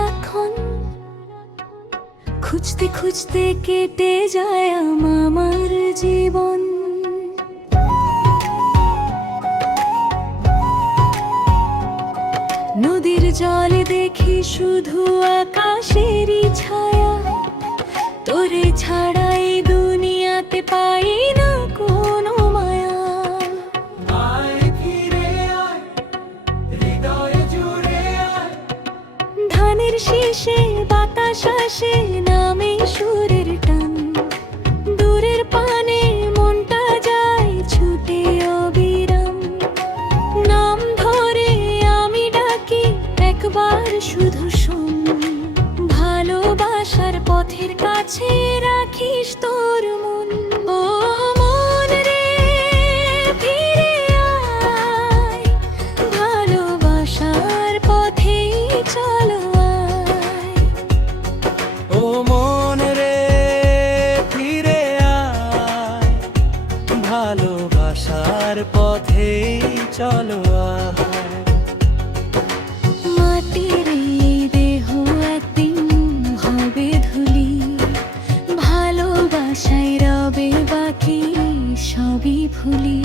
সারাক্ষণ, খুঁজতে খুঁজতে কেটে যায় আমার জীবন। নদীর জলে দেখি শুধু আকাশেরই ছায়া, তোরে ছাড়া এই দুনিয়াতে পাই না কোনো মায়া। ধানের শীষে বাতাস আসে, নামে সুরের টান, দূরের পানে মনটা যায় ছুটে অবিরাম। নাম ধরে আমি ডাকি একবার শুধু শোন, ভালোবাসার পথের কাছে রাখিস তোর মন। ও মন রে ফিরে আয়, ভালোবাসার পথেই চলো আয়। ও মন রে ফিরে আয়, ভালোবাসার পথেই চলো আয়। মাটির এই দেহ একদিন হবে ধুলি, ভালোবাসায় রবে বাকি সবই ভুলি।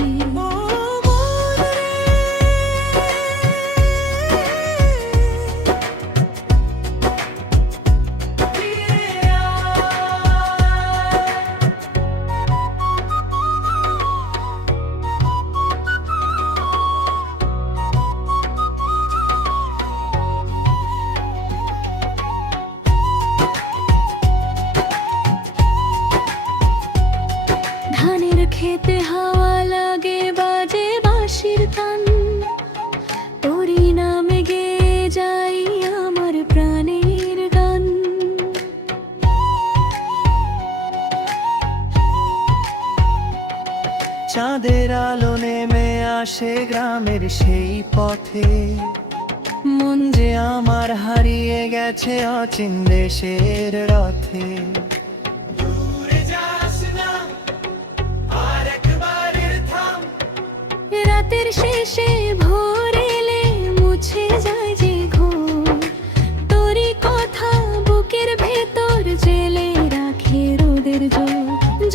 ধানের খেতে হাওয়া লাগে, বাজে বাঁশির গান, তোরই নামে গেয়ে যাই আমার প্রাণের গান। চাঁদের আলো নেমে আসে গ্রামের সেই পথে, মন যে আমার হারিয়ে গেছে অচিন দেশের রথে। রাতের শেষে ভোর এলে মুছে যায় যে ঘুম, তোরই কথা বুকের ভেতর জেলে রাখে রোদের জোর।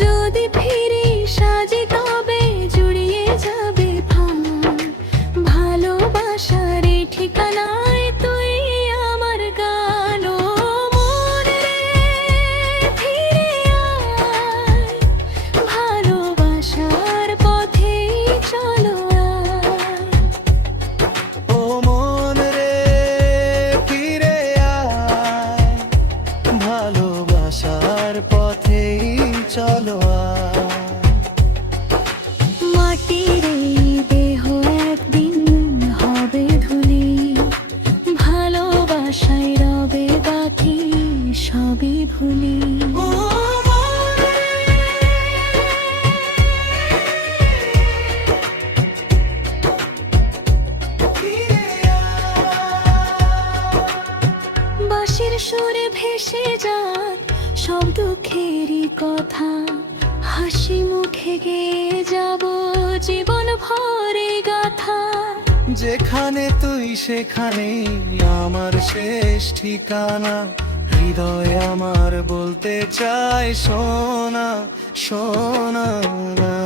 যদি ফিরি সাজে তবে জুড়িয়ে যাবে ভাঙা, ভালোবাসার এই ঠিকানায় তুই আমার গান। ও মন রে ফিরে আয়, ভালোবাসার পথেই চলো আয়। ও মন রে ফিরে আয়, ভালোবাসার পথেই চলো আয়। মাটির এই দেহ একদিন হবে ধুলি, ভালোবাসায় রবে বাকি সবই ভুলি। বাঁশির সুরে ভেসে যাক সব দুঃখেরই কথা, হাসি মুখে গেয়ে যাব জীবন ভরে গাথা। যেখানে তুই সেখানেই আমার শেষ ঠিকানা, হৃদয় আমার বলতে চায় শোনা শোনা না।